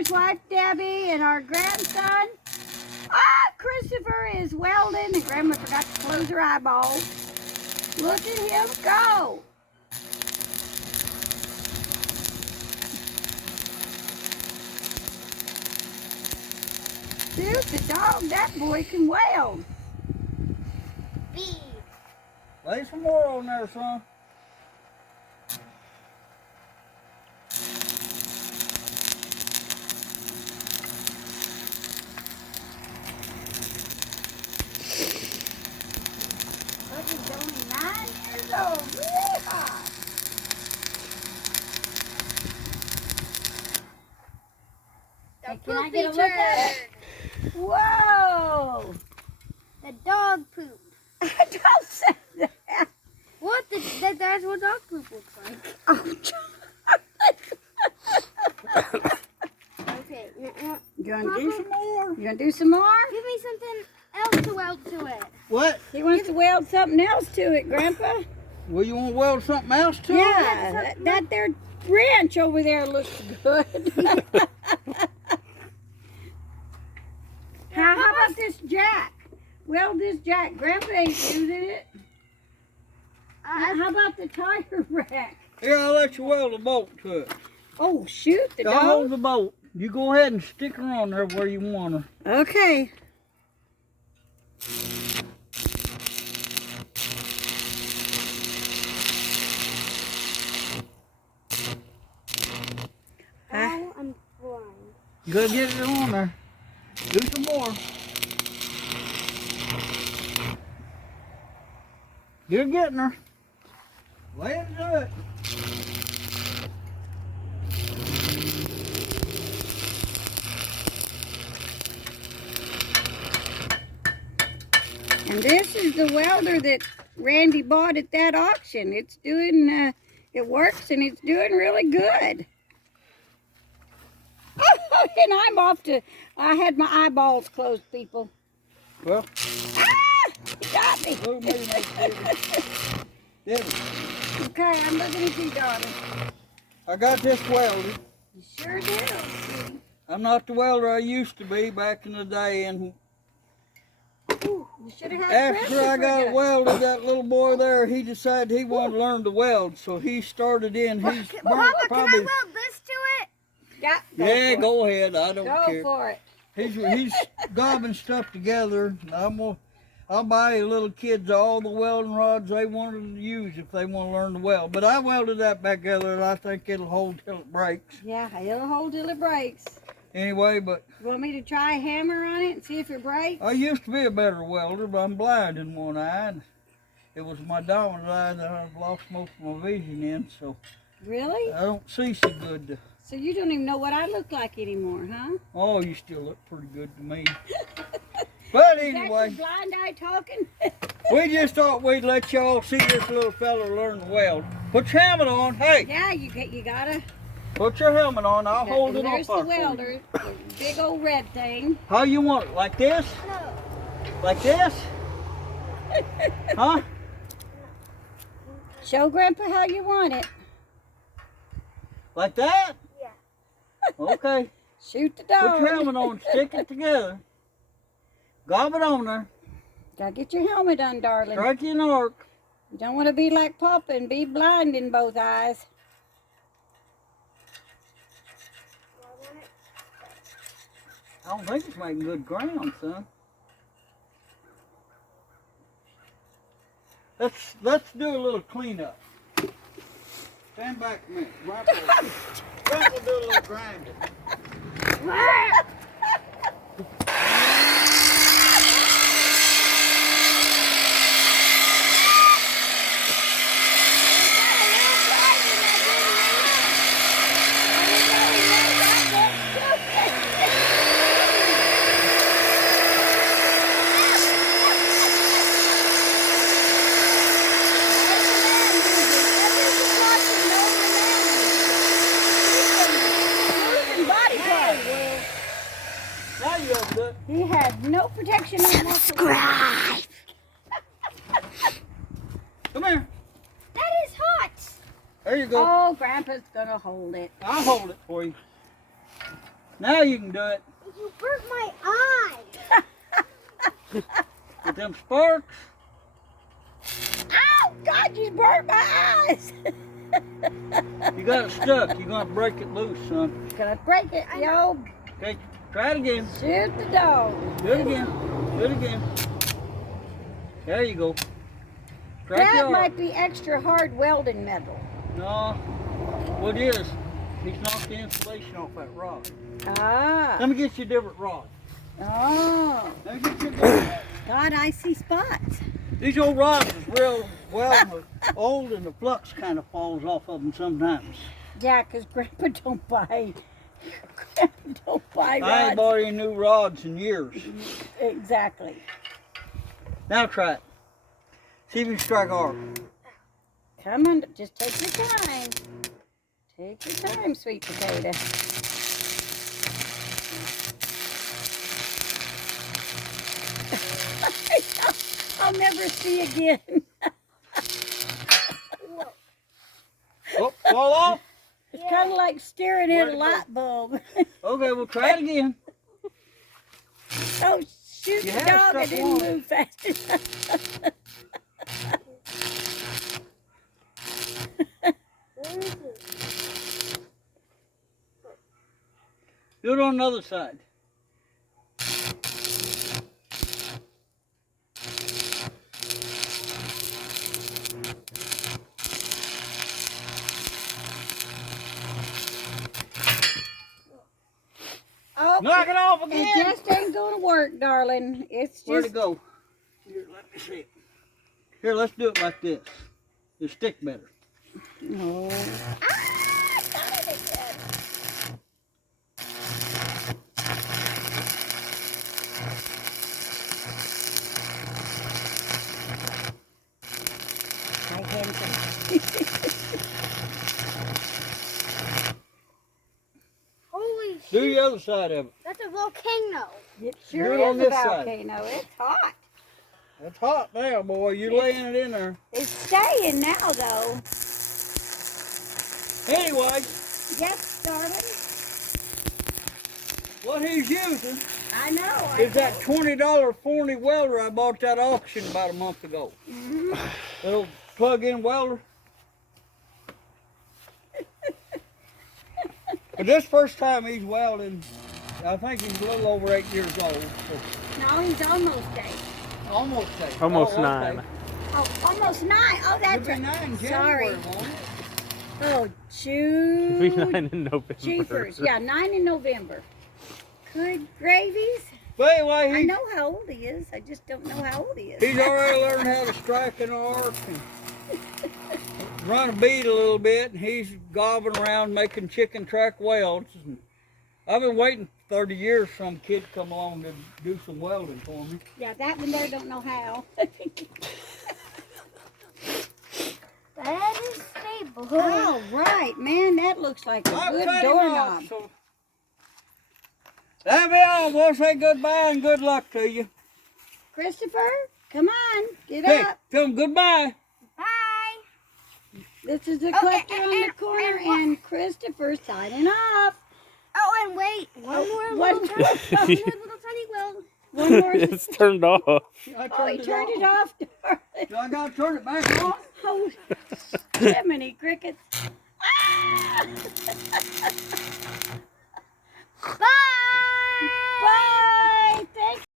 his wife Debbie, and our grandson. Christopher is welding, and Grandma forgot to close her eyeballs. Look at him go. Dude, the dog, that boy can weld. Lay some more on there, son. Look, he's only 9 years old. Yeehaw. Hey, can I get a look at it? Whoa! The dog poop. Don't say that. What? That's what dog poop looks like. Oh, Okay. you want to Do some more. You want to do some more? Give me something else to weld to it. What? He wants to weld something else to it, Grandpa. Well, you want to weld something else to it? Yeah, that there wrench over there looks good. How about this jack? Weld this jack. Grandpa ain't using it. How about the tire rack? Here, I'll let you weld a bolt to it. Oh, shoot, the I'll hold dog. the bolt. You go ahead and stick her on there where you want her. Okay. Oh, I'm blind. You gotta get it on there. Do some more. You're getting her. Lay it to it. And this is the welder that Randy bought at that auction. It's doing, it works and it's doing really good. And I'm off to, I had my eyeballs closed, people. Well, He got me. look at me, Debbie, Okay, I'm looking at you, darling. I got this welded. You sure do. sweetie. I'm not the welder I used to be back in the day, and Ooh, you should have had after I got Christopher welded, that little boy there, he decided he wanted to learn to weld, so he started in. He's Papa, can probably. I weld this to it? Yeah, Yeah, for it. go ahead. I don't Go care. for it. He's gobbing stuff together. I'll buy little kids all the welding rods they wanted to use if they want to learn to weld. But I welded that back together, and I think it'll hold till it breaks. Yeah, it'll hold till it breaks. Anyway, but You want me to try a hammer on it and see if it breaks? I used to be a better welder, but I'm blind in one eye. And it was my dominant eye that I've lost most of my vision in, so Really? I don't see so good. So you don't even know what I look like anymore, huh? Oh, you still look pretty good to me. But Is that anyway, your blind eye talking? we just thought we'd let y'all see this little fella learn to weld. Put your helmet on. Hey, Yeah, you gotta. put your helmet on. I'll hold it There's up the there for you. welder, the big old red thing. How you want it? Like this? No. Like this? Huh? Show Grandpa how you want it. Like that? Yeah. Okay. Shoot the Put dog. your helmet on. Stick it together. Gob it on there. Gotta get your helmet on, darling. Strike you an arc. You don't want to be like Papa and be blind in both eyes. I don't think it's making good ground, son. Let's do a little cleanup. Stand back a minute. Grandpa will do a little grinding. Now you have to. He had no protection on Subscribe. Come here. That is hot. There you go. Oh, Grandpa's gonna hold it. I'll hold it for you. Now you can do it. You burnt my eye. With them sparks. Oh, God, you burnt my eyes. You got it stuck. You're going to break it loose, son. Gonna break it, yo. Okay, try it again. Shoot the dog. Do it again. Do it again. There you go. Crack That your arm. might be extra hard welding metal. No. What it is, he's knocked the insulation off that rod. Ah. Let me get you a different rod. Oh. Let me get you a different rod. God, I see spots. These old rods is real well old and the flux kind of falls off of them sometimes. Yeah, 'cause Grandpa don't buy. Grandpa don't buy rods. I ain't bought any new rods in years. Exactly. Now try it. See if you can strike hard. Come on, just take your time. Take your time, sweet potato. I'll never see again. Oh, fall off. It's kind of like staring at Where'd a it go? light bulb. Okay, we'll try it again. Oh, shoot You the had dog. I stuff didn't on. move fast enough. Do it on the other side. Oh, Knock it off it again. just ain't going to work, darling. It's Where'd just... it go? Here, let me see it. Here, let's do it like this. It'll stick better. No. Ah, I got it again. My hands Holy Do shit. the other side of it. That's a volcano. It Do sure it on is a this side. volcano. It's hot. It's hot now, boy. You're laying it in there. It's staying now, though. Anyway, Yes, darling. what he's using I know. is that $20 Forney welder I bought at that auction about a month ago. Mhm. Little plug-in welder. But this first time he's welding, I think he's a little over 8 years old. So No, he's almost 8. almost 8. Almost Oh, okay. 9. Oh, almost 9. Oh, He'll that's be right. 9 in Sorry. January, won't he? Oh, It'll be shoot. 9 in November. Jeepers. Yeah, 9 in November. Good gravies. But anyway, I know how old he is. I just don't know how old he is. he's already learned how to strike an arc and run a bead a little bit, and he's gobbling around making chicken track welds. And I've been waiting 30 years for some kid to come along to do some welding for me. Yeah, that one there don't know how. That is stable. All right, man, that looks like a I've good cut him doorknob. off, so that'll be all. We'll say goodbye and good luck to you. Christopher, come on, get Hey, up. tell them goodbye. Bye. This is the Okay, collector on the and corner, what- and Christopher signing off. Oh, and wait. One more one little more. tiny, one more little tiny weld. One more. It's turned off. I Oh, he turned it off. darling. Do I gotta turn it back on? Oh, Jiminy crickets. Ah! Bye.